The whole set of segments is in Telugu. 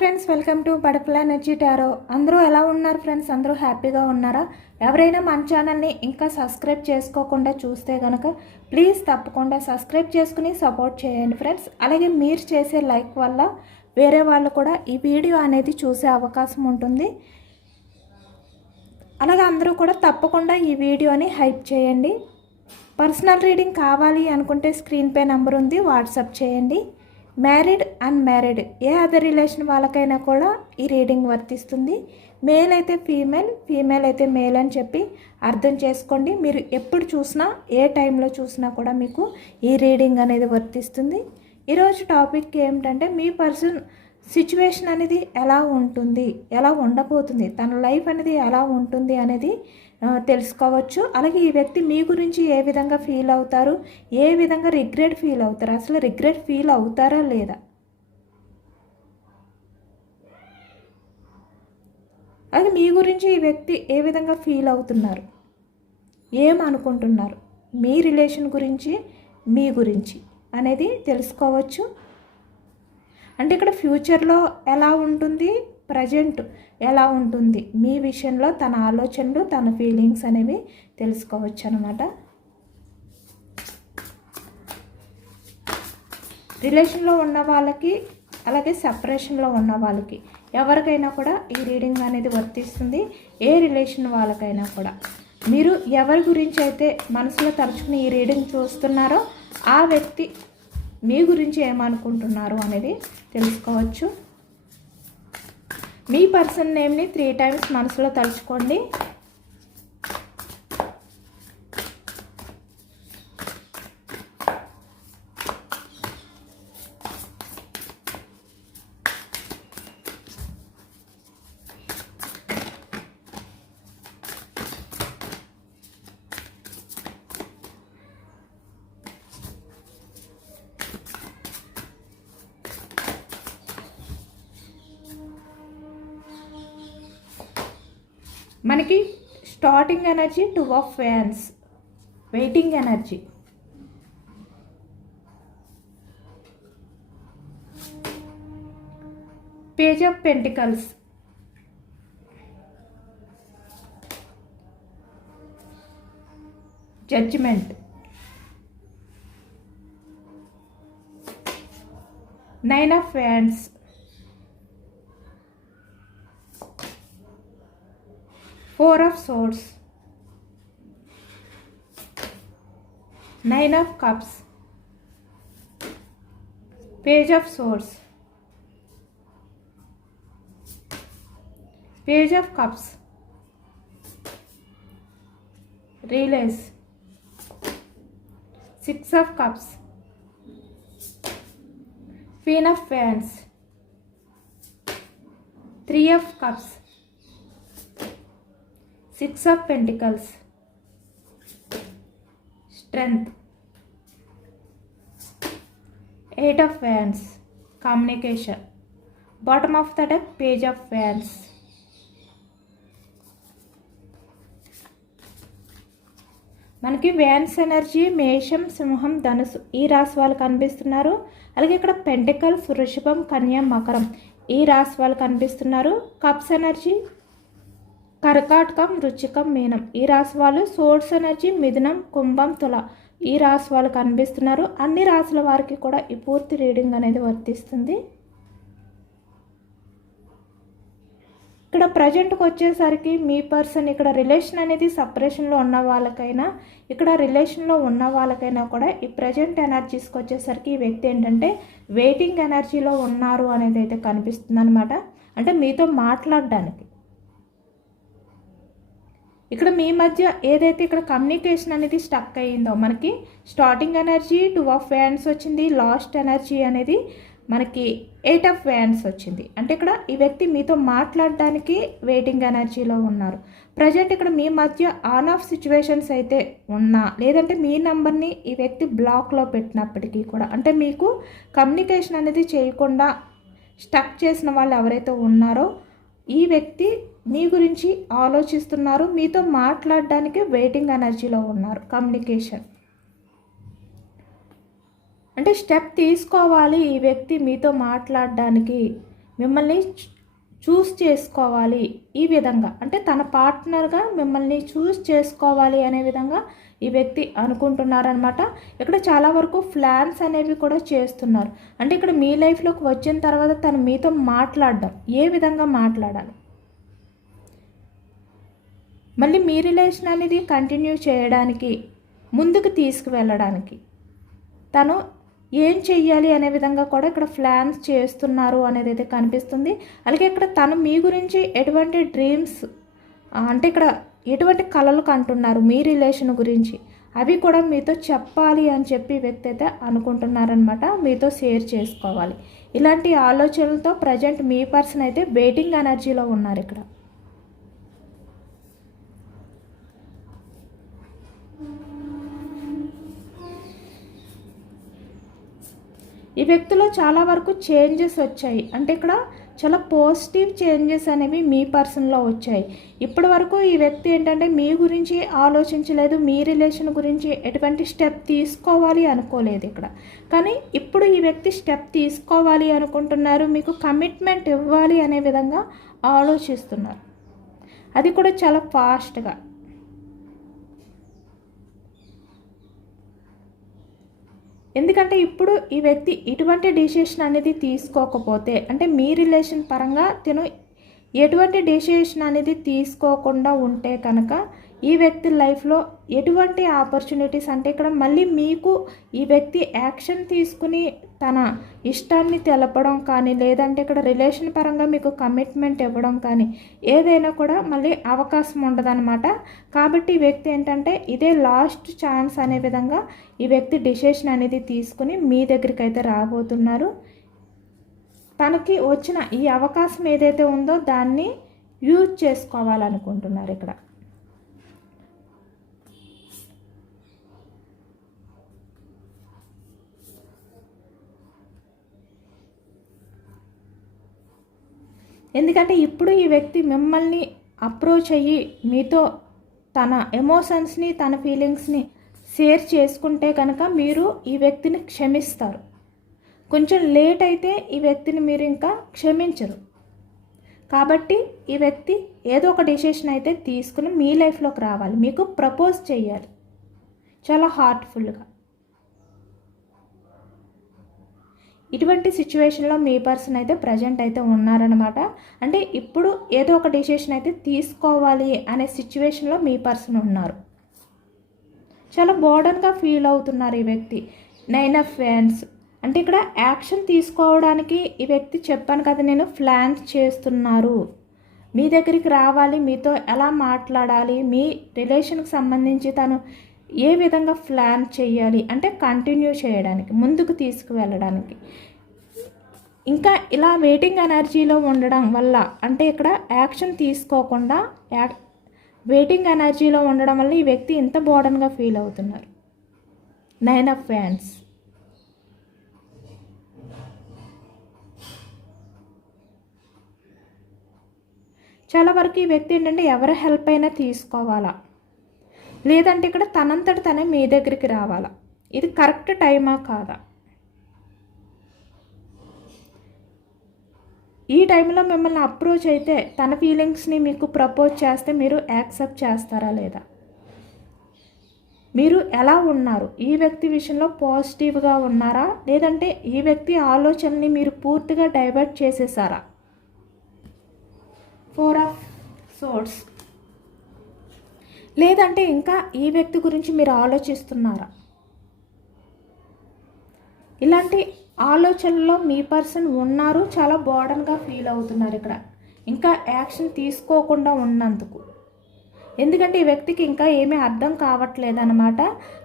Friends welcome to butterfly energy tarot అందరూ ఎలా ఉన్నారు ఫ్రెండ్స్ అందరూ హ్యాపీగా ఉన్నారా? ఎవరైనా మన ఛానల్ని ఇంకా సబ్స్క్రైబ్ చేసుకోకుండా చూస్తే కనుక ప్లీజ్ తప్పకుండా సబ్స్క్రైబ్ చేసుకుని సపోర్ట్ చేయండి ఫ్రెండ్స్ అలాగే మీరు చేసే లైక్ వల్ల వేరే వాళ్ళు కూడా ఈ వీడియో అనేది చూసే అవకాశం ఉంటుంది. అలాగే అందరూ కూడా తప్పకుండా ఈ వీడియోని హైప్ చేయండి. పర్సనల్ రీడింగ్ కావాలి అనుకుంటే స్క్రీన్ పే నెంబర్ ఉంది వాట్సాప్ చేయండి. మ్యారీడ్ అన్మ్యారీడ్ ఏ అదర్ రిలేషన్ వాళ్ళకైనా కూడా ఈ రీడింగ్ వర్తిస్తుంది. మేల్ అయితే ఫీమేల్ ఫీమేల్ అయితే మేల్ అని చెప్పి అర్థం చేసుకోండి. మీరు ఎప్పుడు చూసినా ఏ టైంలో చూసినా కూడా మీకు ఈ రీడింగ్ అనేది వర్తిస్తుంది. ఈరోజు టాపిక్ ఏమిటంటే మీ పర్సన్ సిచ్యువేషన్ అనేది ఎలా ఉంటుంది ఎలా ఉండబోతుంది తన లైఫ్ అనేది ఎలా ఉంటుంది అనేది తెలుసుకోవచ్చు. అలాగే ఈ వ్యక్తి మీ గురించి ఏ విధంగా ఫీల్ అవుతారు ఏ విధంగా రిగ్రెట్ ఫీల్ అవుతారు అసలు రిగ్రెట్ ఫీల్ అవుతారా లేదా? అలాగే మీ గురించి ఈ వ్యక్తి ఏ విధంగా ఫీల్ అవుతున్నారు ఏం అనుకుంటున్నారు మీ రిలేషన్ గురించి మీ గురించి అనేది తెలుసుకోవచ్చు. అంటే ఇక్కడ ఫ్యూచర్లో ఎలా ఉంటుంది? ప్రజెంట్ ఎలా ఉంటుంది? మీ విషయంలో తన ఆలోచనలు తన ఫీలింగ్స్ అనేవి తెలుసుకోవచ్చు అనమాట రిలేషన్లో ఉన్న వాళ్ళకి అలాగే సపరేషన్లో ఉన్న వాళ్ళకి ఎవరికైనా కూడా ఈ రీడింగ్ అనేది వర్తిస్తుంది. ఏ రిలేషన్ వాళ్ళకైనా కూడా. మీరు ఎవరి గురించి అయితే మనసులో తరచుకుని ఈ రీడింగ్ చూస్తున్నారో ఆ వ్యక్తి మీ గురించి ఏమనుకుంటున్నారు అనేది తెలుసుకోవచ్చు. మీ పర్సన్ నేమ్ని త్రీ టైమ్స్ మనసులో తలుచుకోండి. clotting energy, 2 of fans, waiting energy. Page of Pentacles. Judgment. Nine of Wands. four of swords. Nine of cups. Page of swords. Page of cups. Relays. Six of cups. Queen of Fans. three of cups. Six of pentacles. Strength. Eight of fans communication. Bottom of the deck page of fans మనకి వ్యాన్స్ ఎనర్జీ మేషం సింహం ధనుసు ఈ రాశి వాళ్ళు కనిపిస్తున్నారు. అలాగే ఇక్కడ పెంటికల్స్ వృషభం కన్యా మకరం ఈ రాశి వాళ్ళు కనిపిస్తున్నారు. కప్స్ ఎనర్జీ కర్కాటకం రుచికం మీనం. ఈ రాశి వాళ్ళు సోర్స్ ఎనర్జీ మిథునం కుంభం తుల. ఈ రాశి వాళ్ళు కనిపిస్తున్నారు. అన్ని రాశుల వారికి కూడా ఈ పూర్తి రీడింగ్ అనేది వర్తిస్తుంది. ఇక్కడ ప్రజెంట్కి వచ్చేసరికి మీ పర్సన్ ఇక్కడ రిలేషన్ అనేది సపరేషన్లో ఉన్న వాళ్ళకైనా ఇక్కడ రిలేషన్లో ఉన్న వాళ్ళకైనా కూడా ఈ ప్రజెంట్ ఎనర్జీస్కి వచ్చేసరికి ఈ వ్యక్తి ఏంటంటే వెయిటింగ్ ఎనర్జీలో ఉన్నారు అనేది అయితే కనిపిస్తుంది అనమాట అంటే మీతో మాట్లాడడానికి. ఇక్కడ మీ మధ్య ఏదైతే ఇక్కడ కమ్యూనికేషన్ అనేది స్టక్ అయ్యిందో మనకి స్టార్టింగ్ ఎనర్జీ టూ ఆఫ్ ఫ్యాన్స్ వచ్చింది లాస్ట్ ఎనర్జీ అనేది మనకి ఎయిట్ ఆఫ్ ఫ్యాన్స్ వచ్చింది. అంటే ఇక్కడ ఈ వ్యక్తి మీతో మాట్లాడడానికి వెయిటింగ్ ఎనర్జీలో ఉన్నారు. ప్రజెంట్ ఇక్కడ మీ మధ్య ఆన్ ఆఫ్ సిచ్యువేషన్స్ అయితే ఉన్నా లేదంటే మీ నెంబర్ని ఈ వ్యక్తి బ్లాక్లో పెట్టినప్పటికీ కూడా అంటే మీకు కమ్యూనికేషన్ అనేది చేయకుండా స్టక్ చేసిన వాళ్ళు ఎవరైతే ఉన్నారో ఈ వ్యక్తి మీ గురించి ఆలోచిస్తున్నారు. మీతో మాట్లాడడానికి వెయిటింగ్ ఎనర్జీలో ఉన్నారు. కమ్యూనికేషన్. అంటే స్టెప్ తీసుకోవాలి ఈ వ్యక్తి మీతో మాట్లాడడానికి. మిమ్మల్ని చూస్ చేసుకోవాలి ఈ విధంగా. అంటే తన పార్ట్నర్గా మిమ్మల్ని చూస్ చేసుకోవాలి అనే విధంగా ఈ వ్యక్తి అనుకుంటున్నారనమాట. ఇక్కడ చాలా వరకు ప్లాన్స్ అనేవి కూడా చేస్తున్నారు. అంటే ఇక్కడ మీ లైఫ్లోకి వచ్చిన తర్వాత తను మీతో మాట్లాడడం. ఏ విధంగా మాట్లాడాలి? మళ్ళీ మీ రిలేషన్ అనేది కంటిన్యూ చేయడానికి ముందుకు తీసుకువెళ్ళడానికి. తను ఏం చెయ్యాలి అనే విధంగా కూడా ఇక్కడ ప్లాన్స్ చేస్తున్నారు అనేది అయితే కనిపిస్తుంది. అలాగే ఇక్కడ తను మీ గురించి ఎటువంటి డ్రీమ్స్ అంటే ఇక్కడ ఎటువంటి కళలు కంటున్నారు మీ రిలేషన్ గురించి అవి కూడా మీతో చెప్పాలి అని చెప్పి వ్యక్తి అయితే అనుకుంటున్నారనమాట మీతో షేర్ చేసుకోవాలి. ఇలాంటి ఆలోచనలతో ప్రజెంట్ మీ పర్సన్ అయితే వెయిటింగ్ ఎనర్జీలో ఉన్నారు ఇక్కడ. ఈ వ్యక్తిలో చాలా వరకు చేంజెస్ వచ్చాయి. అంటే ఇక్కడ చాలా పాజిటివ్ చేంజెస్ అనేవి మీ పర్సన్లో వచ్చాయి. ఇప్పటి వరకు ఈ వ్యక్తి ఏంటంటే మీ గురించి ఆలోచించలేదు మీ రిలేషన్ గురించి ఎటువంటి స్టెప్ తీసుకోవాలి అనుకోలేదు ఇక్కడ. కానీ ఇప్పుడు ఈ వ్యక్తి స్టెప్ తీసుకోవాలి అనుకుంటున్నారు మీకు కమిట్మెంట్ ఇవ్వాలి అనే విధంగా ఆలోచిస్తున్నారు. అది కూడా చాలా ఫాస్ట్గా. ఎందుకంటే ఇప్పుడు ఈ వ్యక్తి ఇటువంటి డిసిషన్ అనేది తీసుకోకపోతే అంటే మీ రిలేషన్ పరంగా తిను ఎటువంటి డెసిషన్ అనేది తీసుకోకుండా ఉంటే కనుక ఈ వ్యక్తి లైఫ్లో ఎటువంటి ఆపర్చునిటీస్ అంటే ఇక్కడ మళ్ళీ మీకు ఈ వ్యక్తి యాక్షన్ తీసుకుని తన ఇష్టాన్ని తెలపడం కానీ లేదంటే ఇక్కడ రిలేషన్ పరంగా మీకు కమిట్మెంట్ ఇవ్వడం కానీ ఏదైనా కూడా మళ్ళీ అవకాశం ఉండదన్నమాట. కాబట్టి ఈ వ్యక్తి ఏంటంటే ఇదే లాస్ట్ ఛాన్స్ అనే విధంగా ఈ వ్యక్తి డిసిషన్ అనేది తీసుకుని మీ దగ్గరికి అయితే రాబోతున్నారు. తనకి వచ్చిన ఈ అవకాశం ఏదైతే ఉందో దాన్ని యూజ్ చేసుకోవాలనుకుంటున్నారు ఇక్కడ. ఎందుకంటే ఇప్పుడు ఈ వ్యక్తి మిమ్మల్ని అప్రోచ్ అయ్యి మీతో తన ఎమోషన్స్ని తన ఫీలింగ్స్ని షేర్ చేసుకుంటే కనుక మీరు ఈ వ్యక్తిని క్షమిస్తారు. కొంచెం లేట్ అయితే ఈ వ్యక్తిని మీరు ఇంకా క్షమించరు. కాబట్టి ఈ వ్యక్తి ఏదో ఒక డెసిషన్ అయితే తీసుకుని మీ లైఫ్లోకి రావాలి. మీకు ప్రపోజ్ చేయాలి. చాలా హార్ట్ఫుల్గా ఇటువంటి సిచ్యువేషన్లో మీ పర్సన్ అయితే ప్రజెంట్ అయితే ఉన్నారనమాట అంటే ఇప్పుడు ఏదో ఒక డిసిషన్ అయితే తీసుకోవాలి అనే సిచ్యువేషన్లో మీ పర్సన్ ఉన్నారు. చాలా బోర్డన్గా ఫీల్ అవుతున్నారు ఈ వ్యక్తి. నైన్ ఆఫ్ ఫ్యాన్స్ అంటే ఇక్కడ యాక్షన్ తీసుకోవడానికి ఈ వ్యక్తి చెప్పాను కదా నేను ప్లాన్స్ చేస్తున్నారు. మీ దగ్గరికి రావాలి మీతో ఎలా మాట్లాడాలి మీ రిలేషన్కి సంబంధించి తను ఏ విధంగా ప్లాన్ చేయాలి? అంటే కంటిన్యూ చేయడానికి ముందుకు తీసుకువెళ్ళడానికి. ఇంకా ఇలా వెయిటింగ్ ఎనర్జీలో ఉండడం వల్ల అంటే ఇక్కడ యాక్షన్ తీసుకోకుండా యాక్ వెయిటింగ్ ఎనర్జీలో ఉండడం వల్ల ఈ వ్యక్తి ఇంత బోర్డన్గా ఫీల్ అవుతున్నారు. నైన్ ఆఫ్ ఫ్యాన్స్ చాలా వరకు ఈ వ్యక్తి ఏంటంటే ఎవరి హెల్ప్ అయినా తీసుకోవాలా? లేదంటే ఇక్కడ తనంతట తనే మీ దగ్గరికి రావాలా? ఇది కరెక్ట్ టైమా కాదా? ఈ టైంలో మిమ్మల్ని అప్రోచ్ అయితే తన ఫీలింగ్స్ని మీకు ప్రపోజ్ చేస్తే మీరు యాక్సెప్ట్ చేస్తారా లేదా? మీరు ఎలా ఉన్నారు? ఈ వ్యక్తి విషయంలో పాజిటివ్గా ఉన్నారా? లేదంటే ఈ వ్యక్తి ఆలోచనని మీరు పూర్తిగా డైవర్ట్ చేసేసారా? ఫోర్ ఆఫ్ సోర్స్ లేదంటే ఇంకా ఈ వ్యక్తి గురించి మీరు ఆలోచిస్తున్నారా? ఇలాంటి ఆలోచనలో మీ పర్సన్ ఉన్నారు చాలా బోర్డన్గా ఫీల్ అవుతున్నారు ఇక్కడ. ఇంకా యాక్షన్ తీసుకోకుండా ఉన్నందుకు. ఎందుకంటే ఈ వ్యక్తికి ఇంకా ఏమీ అర్థం కావట్లేదు అనమాట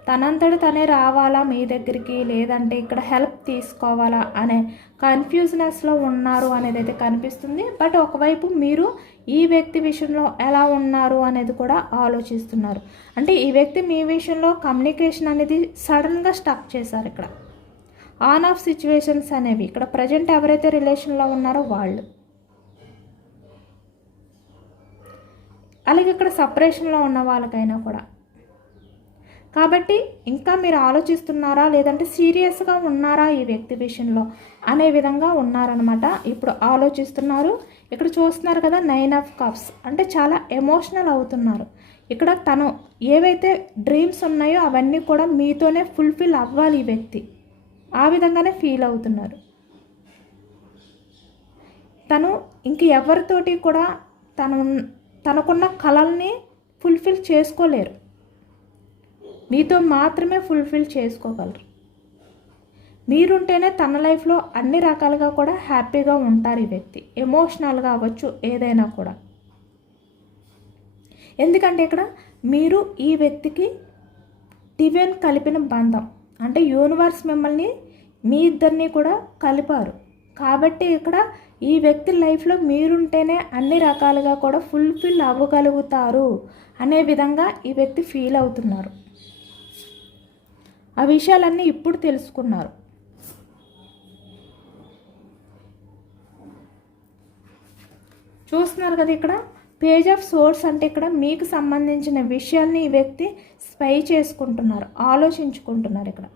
తనంతట తనే రావాలా మీ దగ్గరికి? లేదంటే ఇక్కడ హెల్ప్ తీసుకోవాలా? అనే కన్ఫ్యూజ్నెస్లో ఉన్నారు అనేది అయితే కనిపిస్తుంది. బట్ ఒకవైపు మీరు ఈ వ్యక్తి విషయంలో ఎలా ఉన్నారు అనేది కూడా ఆలోచిస్తున్నారు. అంటే ఈ వ్యక్తి మీ విషయంలో కమ్యూనికేషన్ అనేది సడన్గా స్టక్ చేశారు ఇక్కడ. ఆన్ ఆఫ్ సిచ్యువేషన్స్ అనేవి. ఇక్కడ ప్రజెంట్ ఎవరైతే రిలేషన్లో ఉన్నారో వాళ్ళు. అలాగే ఇక్కడ సపరేషన్లో ఉన్న వాళ్ళకైనా కూడా. కాబట్టి ఇంకా మీరు ఆలోచిస్తున్నారా? లేదంటే సీరియస్గా ఉన్నారా ఈ వ్యక్తి విషయంలో? అనే విధంగా ఉన్నారనమాట ఇప్పుడు ఆలోచిస్తున్నారు. ఇక్కడ చూస్తున్నారు కదా నైన్ ఆఫ్ కప్స్ అంటే చాలా ఎమోషనల్ అవుతున్నారు. ఇక్కడ తను ఏవైతే డ్రీమ్స్ ఉన్నాయో అవన్నీ కూడా మీతోనే ఫుల్ఫిల్ అవ్వాలి ఈ వ్యక్తి. ఆ విధంగానే ఫీల్ అవుతున్నారు. తను ఇంక ఎవరితోటి కూడా తను తనకున్న కళల్ని ఫుల్ఫిల్ చేసుకోలేరు. మీతో మాత్రమే ఫుల్ఫిల్ చేసుకోగలరు. మీరుంటేనే తన లైఫ్లో అన్ని రకాలుగా కూడా హ్యాపీగా ఉంటారు ఈ వ్యక్తి. ఎమోషనల్గా అవ్వచ్చు ఏదైనా కూడా. ఎందుకంటే ఇక్కడ మీరు ఈ వ్యక్తికి డివైన్ కలిపిన బంధం. అంటే యూనివర్స్ మిమ్మల్ని మీ ఇద్దరిని కూడా కలిపారు. కాబట్టి ఇక్కడ ఈ వ్యక్తి లైఫ్లో మీరుంటేనే అన్ని రకాలుగా కూడా ఫుల్ఫిల్ అవ్వగలుగుతారు అనే విధంగా ఈ వ్యక్తి ఫీల్ అవుతున్నారు. ఆ విషయాలన్నీ ఇప్పుడు తెలుసుకున్నారు. చూస్తున్నారు కదా ఇక్కడ? పేజ్ ఆఫ్ సోర్స్ అంటే ఇక్కడ మీకు సంబంధించిన విషయాల్ని ఈ వ్యక్తి స్పై చేసుకుంటున్నారు ఆలోచించుకుంటున్నారు ఇక్కడ.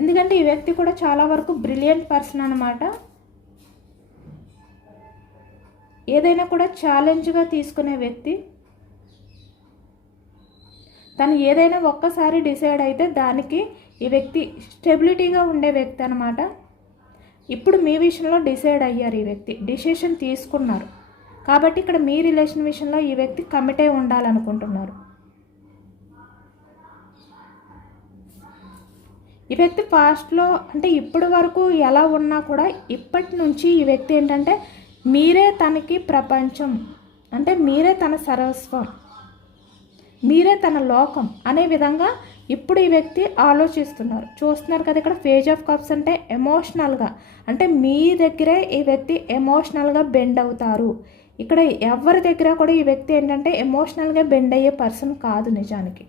ఎందుకంటే ఈ వ్యక్తి కూడా చాలా వరకు బ్రిలియంట్ పర్సన్ అనమాట ఏదైనా కూడా ఛాలెంజ్గా తీసుకునే వ్యక్తి. తను ఏదైనా ఒక్కసారి డిసైడ్ అయితే దానికి ఈ వ్యక్తి స్టెబిలిటీగా ఉండే వ్యక్తి అనమాట ఇప్పుడు మీ విషయంలో డిసైడ్ అయ్యారు ఈ వ్యక్తి. డిసిషన్ తీసుకున్నారు. కాబట్టి ఇక్కడ మీ రిలేషన్ విషయంలో ఈ వ్యక్తి కమిట్ అయి ఉండాలనుకుంటున్నారు. ఈ వ్యక్తి పాస్ట్లో అంటే ఇప్పటి వరకు ఎలా ఉన్నా కూడా ఇప్పటి నుంచి ఈ వ్యక్తి ఏంటంటే మీరే తనకి ప్రపంచం. అంటే మీరే తన సర్వస్వం. మీరే తన లోకం అనే విధంగా ఇప్పుడు ఈ వ్యక్తి ఆలోచిస్తున్నారు. చూస్తున్నారు కదా ఇక్కడ ఫేజ్ ఆఫ్ కప్స్ అంటే ఎమోషనల్గా. అంటే మీ దగ్గరే ఈ వ్యక్తి ఎమోషనల్గా బెండ్ అవుతారు. ఇక్కడ ఎవరి దగ్గర కూడా ఈ వ్యక్తి ఏంటంటే ఎమోషనల్గా బెండ్ అయ్యే పర్సన్ కాదు నిజానికి.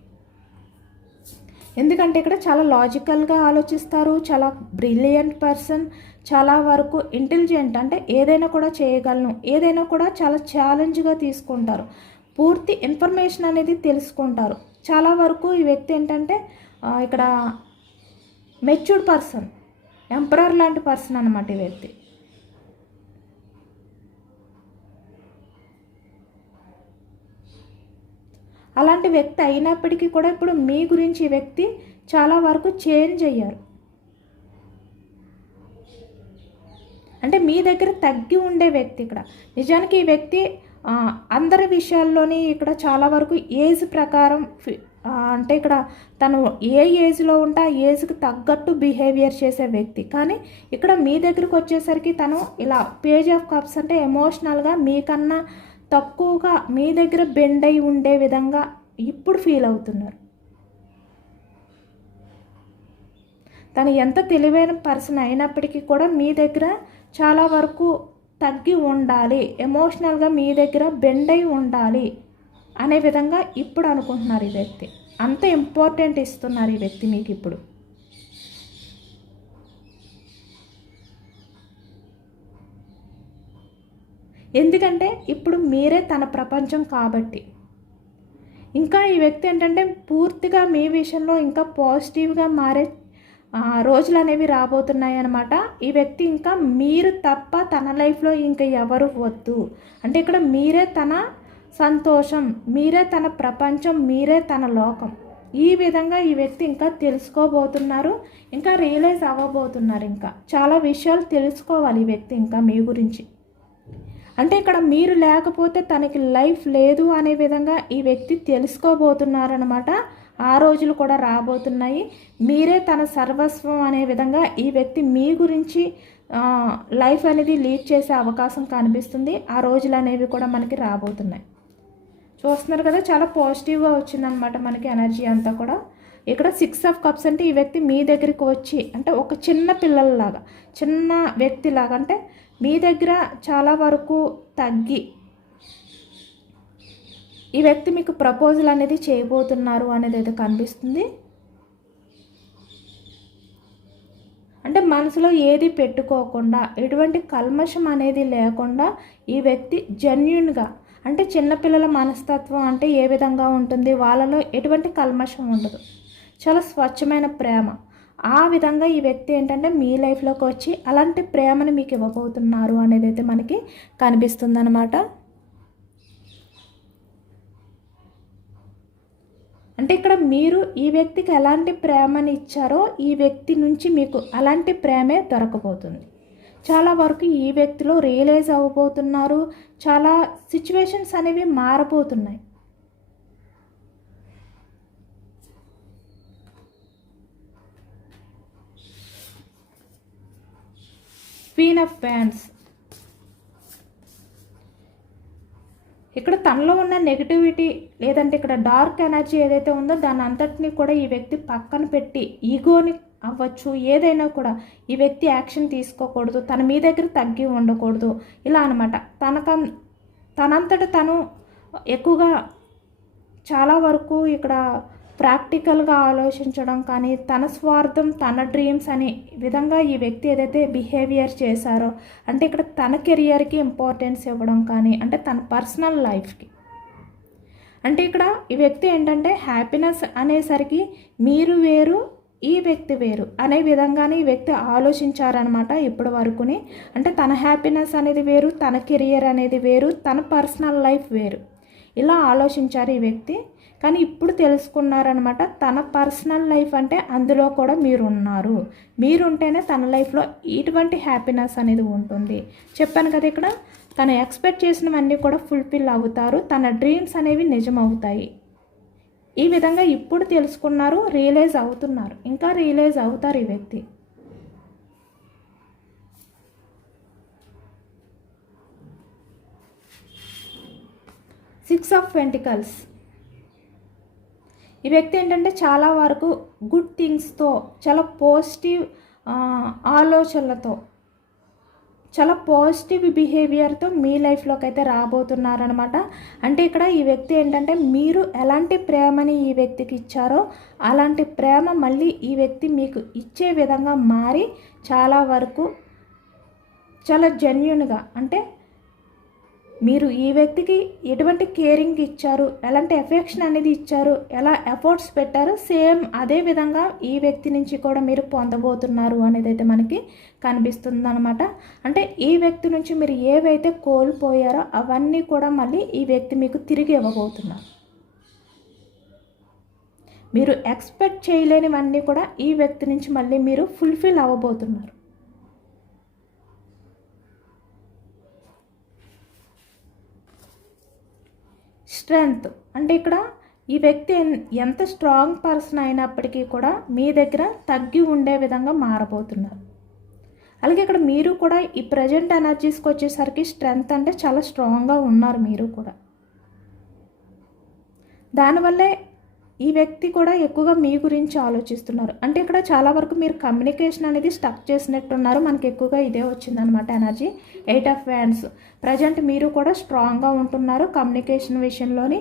ఎందుకంటే ఇక్కడ చాలా లాజికల్గా ఆలోచిస్తారు చాలా బ్రిలియంట్ పర్సన్ చాలా వరకు ఇంటెలిజెంట్ అంటే ఏదైనా కూడా చేయగలను ఏదైనా కూడా చాలా ఛాలెంజ్గా తీసుకుంటారు. పూర్తి ఇన్ఫర్మేషన్ అనేది తెలుసుకుంటారు. చాలా వరకు ఈ వ్యక్తి ఏంటంటే ఇక్కడ మెచ్యూర్డ్ పర్సన్ ఎంపరర్ లాంటి పర్సన్ అనమాట ఈ వ్యక్తి. అలాంటి వ్యక్తి అయినప్పటికీ కూడా ఇప్పుడు మీ గురించి వ్యక్తి చాలా వరకు చేంజ్ అయ్యారు. అంటే మీ దగ్గర తగ్గి ఉండే వ్యక్తి ఇక్కడ. నిజానికి ఈ వ్యక్తి అందరి విషయాల్లోని ఇక్కడ చాలా వరకు ఏజ్ ప్రకారం అంటే ఇక్కడ తను ఏ ఏజ్లో ఉంటే ఆ ఏజ్కి తగ్గట్టు బిహేవియర్ చేసే వ్యక్తి. కానీ ఇక్కడ మీ దగ్గరికి వచ్చేసరికి తను ఇలా పేజ్ ఆఫ్ కప్స్ అంటే ఎమోషనల్గా మీకన్నా తక్కువగా మీ దగ్గర బెండ్ అయి ఉండే విధంగా ఇప్పుడు ఫీల్ అవుతున్నారు. తను ఎంత తెలివైన పర్సన్ అయినప్పటికీ కూడా మీ దగ్గర చాలా వరకు తగ్గి ఉండాలి ఎమోషనల్గా మీ దగ్గర బెండ్ అయి ఉండాలి అనే విధంగా ఇప్పుడు అనుకుంటున్నారు ఈ వ్యక్తి. అంత ఇంపార్టెంట్ ఇస్తున్నారు ఈ వ్యక్తి మీకు ఇప్పుడు. ఎందుకంటే ఇప్పుడు మీరే తన ప్రపంచం కాబట్టి. ఇంకా ఈ వ్యక్తి ఏంటంటే పూర్తిగా మీ విషయంలో ఇంకా పాజిటివ్గా మారే రోజులు అనేవి రాబోతున్నాయి అనమాట ఈ వ్యక్తి ఇంకా మీరు తప్ప తన లైఫ్లో ఇంకా ఎవరు వద్దు. అంటే ఇక్కడ మీరే తన సంతోషం మీరే తన ప్రపంచం మీరే తన లోకం. ఈ విధంగా ఈ వ్యక్తి ఇంకా తెలుసుకోబోతున్నారు ఇంకా రియలైజ్ అవ్వబోతున్నారు ఇంకా. చాలా విషయాలు తెలుసుకోవాలి ఈ వ్యక్తి ఇంకా మీ గురించి. అంటే ఇక్కడ మీరు లేకపోతే తనకి లైఫ్ లేదు అనే విధంగా ఈ వ్యక్తి తెలుసుకోబోతున్నారనమాట ఆ రోజులు కూడా రాబోతున్నాయి. మీరే తన సర్వస్వం అనే విధంగా ఈ వ్యక్తి మీ గురించి లైఫ్ అనేది లీడ్ చేసే అవకాశం కనిపిస్తుంది. ఆ రోజులు అనేవి కూడా మనకి రాబోతున్నాయి. చూస్తున్నారు కదా చాలా పాజిటివ్గా వచ్చిందనమాట మనకి ఎనర్జీ అంతా కూడా. ఇక్కడ సిక్స్ ఆఫ్ కప్స్ అంటే ఈ వ్యక్తి మీ దగ్గరికి వచ్చి అంటే ఒక చిన్న పిల్లలలాగా చిన్న వ్యక్తిలాగా అంటే మీ దగ్గర చాలా వరకు తగ్గి ఈ వ్యక్తి మీకు ప్రపోజల్ అనేది చేయబోతున్నారు అనేది అయితే కనిపిస్తుంది. మనసులో ఏది పెట్టుకోకుండా ఎటువంటి కల్మషం అనేది లేకుండా ఈ వ్యక్తి జెన్యున్గా అంటే చిన్నపిల్లల మనస్తత్వం అంటే ఏ విధంగా ఉంటుంది వాళ్ళలో ఎటువంటి కల్మషం ఉండదు. చాలా స్వచ్ఛమైన ప్రేమ. ఆ విధంగా ఈ వ్యక్తి ఏంటంటే మీ లైఫ్లోకి వచ్చి అలాంటి ప్రేమను మీకు ఇవ్వబోతున్నారు అనేది అయితే మనకి కనిపిస్తుందన్నమాట. అంటే ఇక్కడ మీరు ఈ వ్యక్తికి ఎలాంటి ప్రేమని ఇచ్చారో ఈ వ్యక్తి నుంచి మీకు అలాంటి ప్రేమే దొరకబోతుంది. చాలా వరకు ఈ వ్యక్తిలో రియలైజ్ అవ్వబోతున్నారు. చాలా సిచ్యువేషన్స్ అనేవి మారబోతున్నాయి. క్వీన్ ఆఫ్ ఫ్యాన్స్ ఇక్కడ తనలో ఉన్న నెగిటివిటీ లేదంటే ఇక్కడ డార్క్ ఎనర్జీ ఏదైతే ఉందో దాని అంతటిని కూడా ఈ వ్యక్తి పక్కన పెట్టి ఈగోని అవ్వచ్చు ఏదైనా కూడా ఈ వ్యక్తి యాక్షన్ తీసుకోకూడదు తన మీ దగ్గర తగ్గి ఉండకూడదు. ఇలా అనమాట తనక తనంతట తను ఎక్కువగా చాలా వరకు ఇక్కడ ప్రాక్టికల్గా ఆలోచించడం కానీ తన స్వార్థం తన డ్రీమ్స్ అనే విధంగా ఈ వ్యక్తి ఏదైతే బిహేవియర్ చేశారో అంటే ఇక్కడ తన కెరియర్కి ఇంపార్టెన్స్ ఇవ్వడం కానీ అంటే తన పర్సనల్ లైఫ్కి. అంటే ఇక్కడ ఈ వ్యక్తి ఏంటంటే హ్యాపీనెస్ అనేసరికి మీరు వేరు ఈ వ్యక్తి వేరు అనే విధంగానే ఈ వ్యక్తి ఆలోచించారనమాట ఇప్పటి వరకుని. అంటే తన హ్యాపీనెస్ అనేది వేరు తన కెరియర్ అనేది వేరు తన పర్సనల్ లైఫ్ వేరు. ఇలా ఆలోచించారు ఈ వ్యక్తి. కానీ ఇప్పుడు తెలుసుకున్నారనమాట తన పర్సనల్ లైఫ్ అంటే అందులో కూడా మీరు ఉన్నారు మీరుంటేనే తన లైఫ్లో ఇటువంటి హ్యాపీనెస్ అనేది ఉంటుంది. చెప్పాను కదా ఇక్కడ తను ఎక్స్పెక్ట్ చేసినవన్నీ కూడా ఫుల్ఫిల్ అవుతారు తన డ్రీమ్స్ అనేవి నిజం అవుతాయి ఈ విధంగా ఇప్పుడు తెలుసుకున్నారు రియలైజ్ అవుతున్నారు. ఇంకా రియలైజ్ అవుతారు ఈ వ్యక్తి. సిక్స్ ఆఫ్ వెంటికల్స్ ఈ వ్యక్తి ఏంటంటే చాలా వరకు గుడ్ థింగ్స్తో చాలా పాజిటివ్ ఆలోచనలతో చాలా పాజిటివ్ బిహేవియర్తో మీ లైఫ్లోకి అయితే రాబోతున్నారనమాట అంటే ఇక్కడ ఈ వ్యక్తి ఏంటంటే మీరు ఎలాంటి ప్రేమని ఈ వ్యక్తికి ఇచ్చారో అలాంటి ప్రేమ మళ్ళీ ఈ వ్యక్తి మీకు ఇచ్చే విధంగా మారి చాలా వరకు చాలా జెన్యున్గా అంటే మీరు ఈ వ్యక్తికి ఎటువంటి కేరింగ్ ఇచ్చారు? ఎలాంటి ఎఫెక్షన్ అనేది ఇచ్చారు? ఎలా ఎఫర్ట్స్ పెట్టారో? సేమ్ అదే విధంగా ఈ వ్యక్తి నుంచి కూడా మీరు పొందబోతున్నారు అనేది అయితే మనకి కనిపిస్తుంది అనమాట అంటే ఈ వ్యక్తి నుంచి మీరు ఏవైతే కోల్పోయారో అవన్నీ కూడా మళ్ళీ ఈ వ్యక్తి మీకు తిరిగి ఇవ్వబోతున్నారు. మీరు ఎక్స్పెక్ట్ చేయలేనివన్నీ కూడా ఈ వ్యక్తి నుంచి మళ్ళీ మీరు ఫుల్ఫిల్ అవ్వబోతున్నారు. స్ట్రెంగ్త్ అంటే ఇక్కడ ఈ వ్యక్తి ఎంత స్ట్రాంగ్ పర్సన్ అయినప్పటికీ కూడా మీ దగ్గర తగ్గి ఉండే విధంగా మారబోతున్నారు. అలాగే ఇక్కడ మీరు కూడా ఈ ప్రజెంట్ ఎనర్జీస్కి వచ్చేసరికి స్ట్రెంగ్త్ అంటే చాలా స్ట్రాంగ్గా ఉన్నారు మీరు కూడా. దానివల్లే ఈ వ్యక్తి కూడా ఎక్కువగా మీ గురించి ఆలోచిస్తున్నారు. అంటే ఇక్కడ చాలా వరకు మీరు కమ్యూనికేషన్ అనేది స్టక్ చేసినట్టున్నారు. మనకి ఎక్కువగా ఇదే వచ్చిందనమాట energy eight of wands present మీరు కూడా స్ట్రాంగ్గా ఉంటున్నారు కమ్యూనికేషన్ విషయంలోని.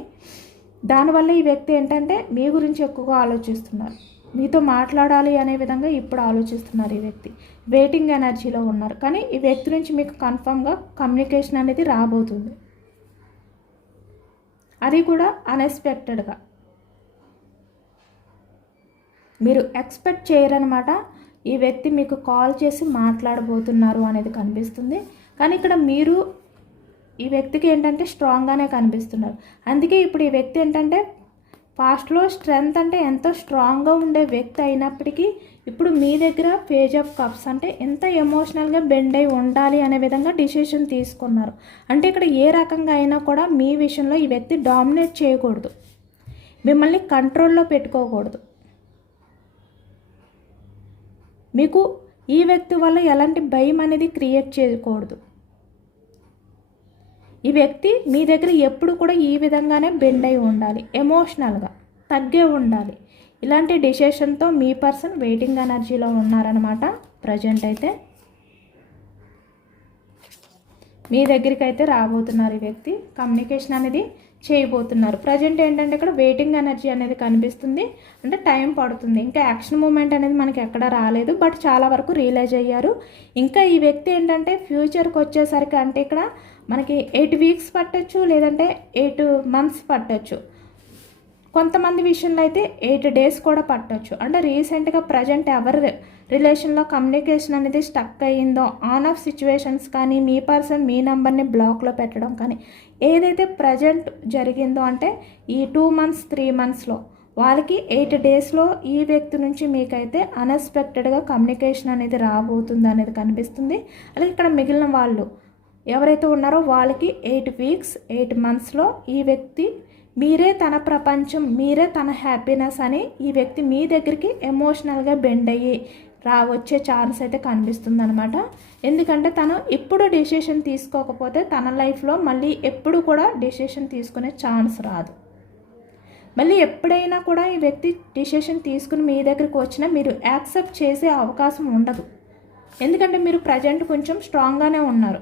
దానివల్ల ఈ వ్యక్తి ఏంటంటే మీ గురించి ఎక్కువగా ఆలోచిస్తున్నారు. మీతో మాట్లాడాలి అనే విధంగా ఇప్పుడు ఆలోచిస్తున్నారు ఈ వ్యక్తి. వెయిటింగ్ ఎనర్జీలో ఉన్నారు. కానీ ఈ వ్యక్తి నుంచి మీకు కన్ఫామ్గా కమ్యూనికేషన్ అనేది రాబోతుంది. అది కూడా అన్ఎక్స్పెక్టెడ్గా మీరు ఎక్స్పెక్ట్ చేయరనమాట ఈ వ్యక్తి మీకు కాల్ చేసి మాట్లాడబోతున్నారు అనేది కనిపిస్తుంది. కానీ ఇక్కడ మీరు ఈ వ్యక్తికి ఏంటంటే స్ట్రాంగ్గానే కనిపిస్తున్నారు. అందుకే ఇప్పుడు ఈ వ్యక్తి ఏంటంటే ఫాస్ట్లో స్ట్రెంగ్త్ అంటే ఎంతో స్ట్రాంగ్గా ఉండే వ్యక్తి అయినప్పటికీ ఇప్పుడు మీ దగ్గర పేజ్ ఆఫ్ కప్స్ అంటే ఎంత ఎమోషనల్గా బెండ్ అయి ఉండాలి అనే విధంగా డిసిషన్ తీసుకున్నారు. అంటే ఇక్కడ ఏ రకంగా అయినా కూడా మీ విషయంలో ఈ వ్యక్తి డామినేట్ చేయకూడదు. మిమ్మల్ని కంట్రోల్లో పెట్టుకోకూడదు. మీకు ఈ వ్యక్తి వల్ల ఎలాంటి భయం అనేది క్రియేట్ చేయకూడదు. ఈ వ్యక్తి మీ దగ్గర ఎప్పుడు కూడా ఈ విధంగానే బెండ్ అయి ఉండాలి. ఎమోషనల్గా తగ్గే ఉండాలి. ఇలాంటి డిసిషన్తో మీ పర్సన్ వెయిటింగ్ ఎనర్జీలో ఉన్నారనమాట ప్రజెంట్ అయితే. మీ దగ్గరికి అయితే రాబోతున్నారు ఈ వ్యక్తి. కమ్యూనికేషన్ అనేది చేయబోతున్నారు. ప్రజెంట్ ఏంటంటే ఇక్కడ వెయిటింగ్ ఎనర్జీ అనేది కనిపిస్తుంది. అంటే టైం పడుతుంది. ఇంకా యాక్షన్ మూమెంట్ అనేది మనకి ఎక్కడ రాలేదు. బట్ చాలా వరకు రియలైజ్ అయ్యారు. ఇంకా ఈ వ్యక్తి ఏంటంటే ఫ్యూచర్కి వచ్చేసరికి అంటే ఇక్కడ మనకి ఎయిట్ వీక్స్ పట్టచ్చు లేదంటే ఎయిట్ మంత్స్ పట్టచ్చు. కొంతమంది విషయంలో అయితే ఎయిట్ డేస్ కూడా పట్టచ్చు. అంటే రీసెంట్గా ప్రజెంట్ ఎవరి రిలేషన్లో కమ్యూనికేషన్ అనేది స్టక్ అయ్యిందో ఆన్ ఆఫ్ సిచ్యువేషన్స్ కానీ మీ పర్సన్ మీ నెంబర్ని బ్లాక్లో పెట్టడం కానీ ఏదైతే ప్రజెంట్ జరిగిందో అంటే ఈ టూ మంత్స్ త్రీ మంత్స్లో వాళ్ళకి ఎయిట్ డేస్లో ఈ వ్యక్తి నుంచి మీకైతే అన్ఎక్స్పెక్టెడ్గా కమ్యూనికేషన్ అనేది రాబోతుంది అనేది కనిపిస్తుంది. అలాగే ఇక్కడ మిగిలిన వాళ్ళు ఎవరైతే ఉన్నారో వాళ్ళకి ఎయిట్ వీక్స్ ఎయిట్ మంత్స్లో ఈ వ్యక్తి మీరే తన ప్రపంచం మీరే తన హ్యాపీనెస్ అని ఈ వ్యక్తి మీ దగ్గరికి ఎమోషనల్గా బెండ్ అయ్యి రా వచ్చే ఛాన్స్ అయితే కనిపిస్తుంది అనమాట ఎందుకంటే తను ఎప్పుడు డెసిషన్ తీసుకోకపోతే తన లైఫ్లో మళ్ళీ ఎప్పుడు కూడా డెసిషన్ తీసుకునే ఛాన్స్ రాదు. మళ్ళీ ఎప్పుడైనా కూడా ఈ వ్యక్తి డెసిషన్ తీసుకుని మీ దగ్గరికి వచ్చినా మీరు యాక్సెప్ట్ చేసే అవకాశం ఉండదు. ఎందుకంటే మీరు ప్రజెంట్ కొంచెం స్ట్రాంగ్గానే ఉన్నారు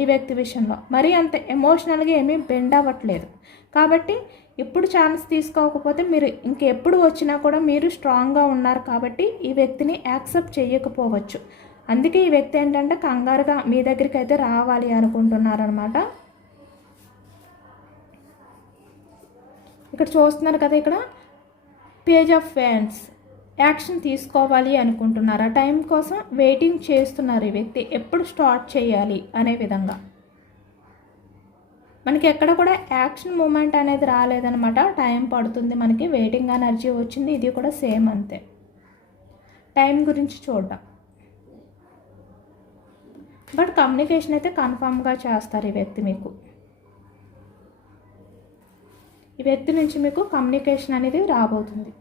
ఈ వ్యక్తి విషయంలో. మరీ అంత ఎమోషనల్గా ఏమీ బెండ్ అవ్వట్లేదు. కాబట్టి ఎప్పుడు ఛాన్స్ తీసుకోకపోతే మీరు ఇంకెప్పుడు వచ్చినా కూడా మీరు స్ట్రాంగ్గా ఉన్నారు కాబట్టి ఈ వ్యక్తిని యాక్సెప్ట్ చేయకపోవచ్చు. అందుకే ఈ వ్యక్తి ఏంటంటే కంగారుగా మీ దగ్గరికి అయితే రావాలి అనుకుంటున్నారనమాట ఇక్కడ చూస్తున్నారు కదా ఇక్కడ? పేజ్ ఆఫ్ ఫ్యాన్స్ యాక్షన్ తీసుకోవాలి అనుకుంటున్నారు. ఆ టైం కోసం వెయిటింగ్ చేస్తున్నారు ఈ వ్యక్తి. ఎప్పుడు స్టార్ట్ చేయాలి అనే విధంగా. మనకి ఎక్కడ కూడా యాక్షన్ మూమెంట్ అనేది రాలేదనమాట టైం పడుతుంది మనకి వెయిటింగ్ ఎనర్జీ వచ్చింది ఇది కూడా సేమ్ అంతే. టైం గురించి చూడడం బట్ కమ్యూనికేషన్ అయితే కన్ఫామ్గా చేస్తారు ఈ వ్యక్తి మీకు. ఈ వ్యక్తి నుంచి మీకు కమ్యూనికేషన్ అనేది రాబోతుంది.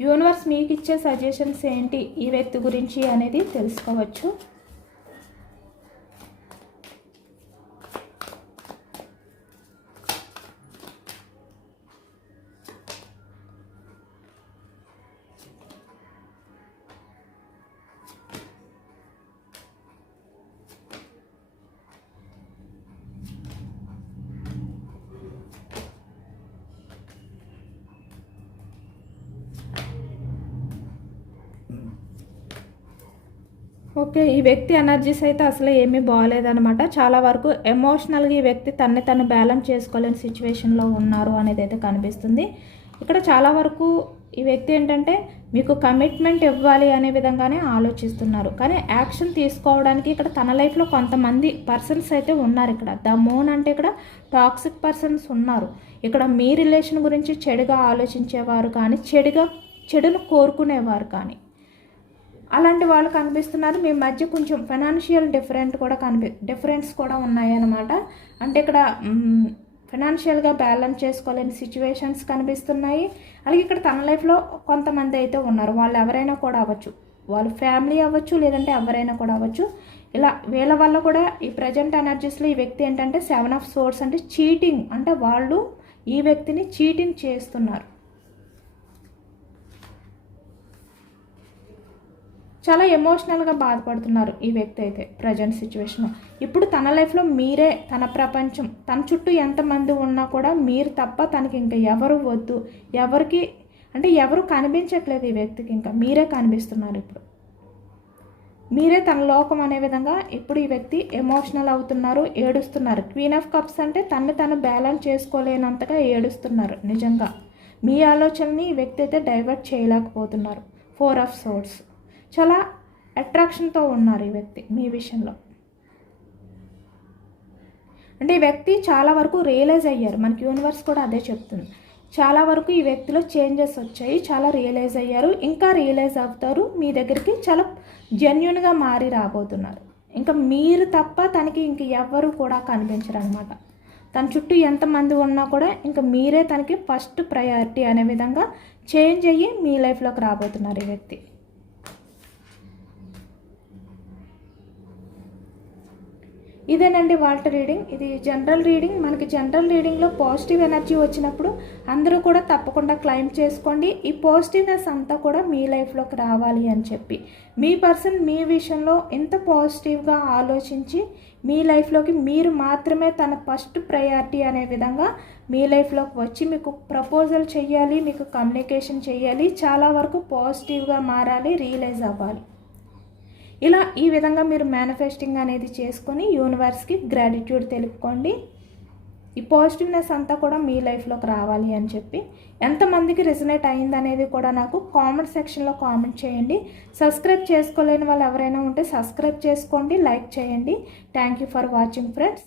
యూనివర్స్ మీకు ఇచ్చే సజెషన్స్ ఏంటి? ఈ వ్యక్తి గురించి అనేది తెలుసుకోవచ్చు. ఓకే ఈ వ్యక్తి ఎనర్జీస్ అయితే అసలు ఏమీ బాగాలేదనమాట చాలా వరకు ఎమోషనల్గా ఈ వ్యక్తి తన్ని తను బ్యాలెన్స్ చేసుకోలేని సిచ్యువేషన్లో ఉన్నారు అనేది అయితే కనిపిస్తుంది. ఇక్కడ చాలా వరకు ఈ వ్యక్తి ఏంటంటే మీకు కమిట్మెంట్ ఇవ్వాలి అనే విధంగానే ఆలోచిస్తున్నారు. కానీ యాక్షన్ తీసుకోవడానికి ఇక్కడ తన లైఫ్లో కొంతమంది పర్సన్స్ అయితే ఉన్నారు ఇక్కడ. ద మోన్ అంటే ఇక్కడ టాక్సిక్ పర్సన్స్ ఉన్నారు. ఇక్కడ మీ రిలేషన్ గురించి చెడుగా ఆలోచించేవారు కానీ చెడుగా చెడును కోరుకునేవారు కానీ అలాంటి వాళ్ళు కనిపిస్తున్నారు. మీ మధ్య కొంచెం ఫైనాన్షియల్ డిఫరెంట్ కూడా కనిపి డిఫరెన్స్ కూడా ఉన్నాయన్నమాట. అంటే ఇక్కడ ఫైనాన్షియల్గా బ్యాలెన్స్ చేసుకోలేని సిచ్యువేషన్స్ కనిపిస్తున్నాయి. అలాగే ఇక్కడ తన లైఫ్లో కొంతమంది అయితే ఉన్నారు. వాళ్ళు ఎవరైనా కూడా అవ్వచ్చు. వాళ్ళు ఫ్యామిలీ అవ్వచ్చు లేదంటే ఎవరైనా కూడా అవ్వచ్చు. ఇలా వీళ్ళ వల్ల కూడా ఈ ప్రజెంట్ ఎనర్జీస్లో ఈ వ్యక్తి ఏంటంటే సెవెన్ ఆఫ్ సోర్స్ అంటే చీటింగ్ అంటే వాళ్ళు ఈ వ్యక్తిని చీటింగ్ చేస్తున్నారు. చాలా ఎమోషనల్గా బాధపడుతున్నారు ఈ వ్యక్తి అయితే ప్రజెంట్ సిచ్యువేషన్లో ఇప్పుడు తన లైఫ్లో మీరే తన ప్రపంచం తన చుట్టూ ఎంతమంది ఉన్నా కూడా మీరు తప్ప తనకి ఇంకా ఎవరు వద్దు ఎవరికి అంటే ఎవరు కనిపించట్లేదు ఈ వ్యక్తికి ఇంకా. మీరే కనిపిస్తున్నారు ఇప్పుడు. మీరే తన లోకం అనే విధంగా ఇప్పుడు ఈ వ్యక్తి ఎమోషనల్ అవుతున్నారు ఏడుస్తున్నారు. క్వీన్ ఆఫ్ కప్స్ అంటే తను తను బ్యాలెన్స్ చేసుకోలేనంతగా ఏడుస్తున్నారు నిజంగా. మీ ఆలోచనని ఈ వ్యక్తి అయితే డైవర్ట్ చేయలేకపోతున్నారు. ఫోర్ ఆఫ్ సోర్స్ చాలా అట్రాక్షన్తో ఉన్నారు ఈ వ్యక్తి మీ విషయంలో. అంటే ఈ వ్యక్తి చాలా వరకు రియలైజ్ అయ్యారు. మనకి యూనివర్స్ కూడా అదే చెప్తుంది. చాలా వరకు ఈ వ్యక్తిలో చేంజెస్ వచ్చాయి. చాలా రియలైజ్ అయ్యారు. ఇంకా రియలైజ్ అవుతారు. మీ దగ్గరికి చాలా జెన్యున్గా మారి రాబోతున్నారు. ఇంకా మీరు తప్ప తనకి ఇంక ఎవ్వరు కూడా కనిపించరు అనమాట తన చుట్టూ ఎంతమంది ఉన్నా కూడా ఇంకా మీరే తనకి ఫస్ట్ ప్రయారిటీ అనే విధంగా చేంజ్ అయ్యి మీ లైఫ్లోకి రాబోతున్నారు ఈ వ్యక్తి. ఇదేనండి వాల్ట్ రీడింగ్. ఇది జనరల్ రీడింగ్. మనకి జనరల్ రీడింగ్లో పాజిటివ్ ఎనర్జీ వచ్చినప్పుడు అందరూ కూడా తప్పకుండా క్లైమ్ చేసుకోండి. ఈ పాజిటివ్నెస్ అంతా కూడా మీ లైఫ్లోకి రావాలి అని చెప్పి. మీ పర్సన్ మీ విషయంలో ఎంత పాజిటివ్గా ఆలోచించి మీ లైఫ్లోకి మీరు మాత్రమే తన ఫస్ట్ ప్రయారిటీ అనే విధంగా మీ లైఫ్లోకి వచ్చి మీకు ప్రపోజల్ చేయాలి మీకు కమ్యూనికేషన్ చేయాలి చాలా వరకు పాజిటివ్గా మారాలి రియలైజ్ అవ్వాలి. ఇలా ఈ విధంగా మీరు మేనిఫెస్టింగ్ అనేది చేసుకొని యూనివర్స్కి గ్రాటిట్యూడ్ తెలుపుకోండి. ఈ పాజిటివ్నెస్ అంతా కూడా మీ లైఫ్లోకి రావాలి అని చెప్పి. ఎంతమందికి రిజనేట్ అయింది అనేది కూడా నాకు కామెంట్ సెక్షన్లో కామెంట్ చేయండి. సబ్స్క్రైబ్ చేసుకోలేని వాళ్ళు ఎవరైనా ఉంటే సబ్స్క్రైబ్ చేసుకోండి లైక్ చేయండి. Thank you for watching friends